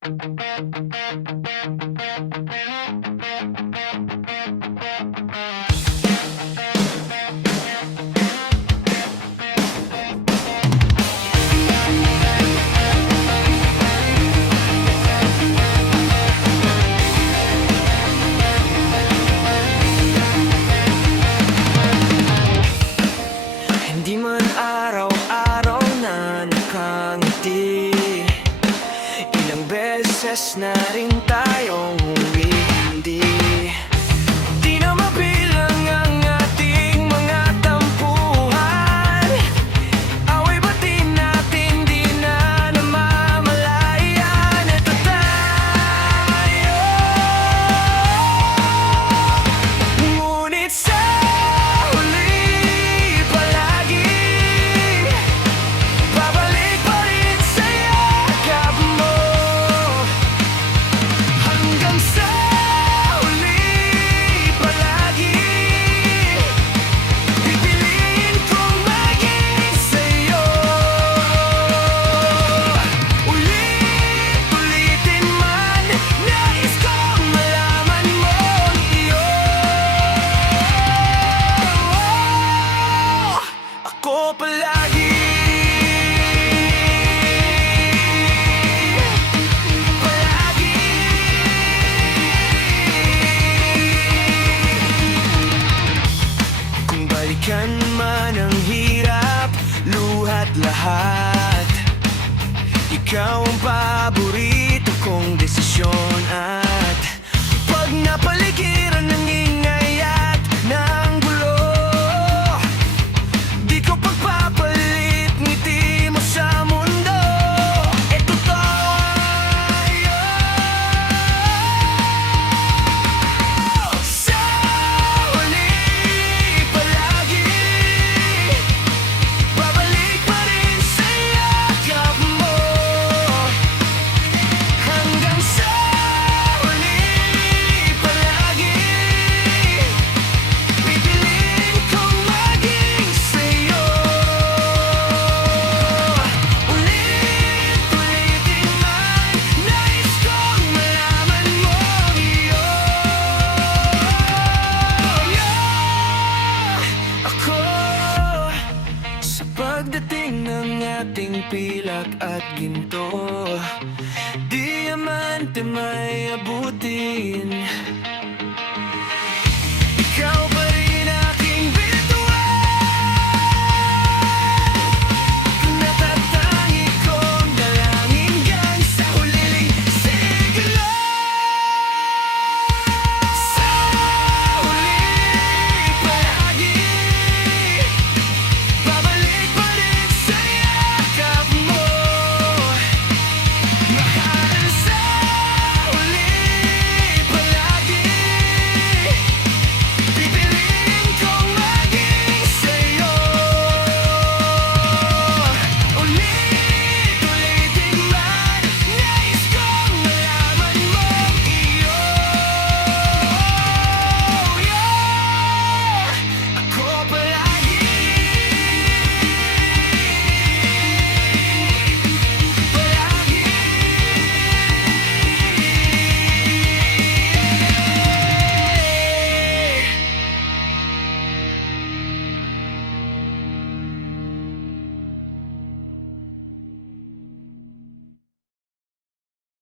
Hindi man araw-araw na nakangiti, ilang beses na rin tayong humindi. Di na mabilang ang ating mga tampuhan, away bati natin di na namamalayan. Ito tayo, ngunit sa palagi, palagi. Kung balikan man ang hirap, luhat lahat, ikaw ang paborito kong desisyon. At pag napaligiran ng ingay at ng gulo, papalit ngiti mo sa mundo. Ito tayo, sa huli palagi, babalik pa rin sa yakap mo, hanggang sa huli palagi, pipiliin kong maging sa'yo. Pagdating ng ating pilak at ginto, diamante may abutin.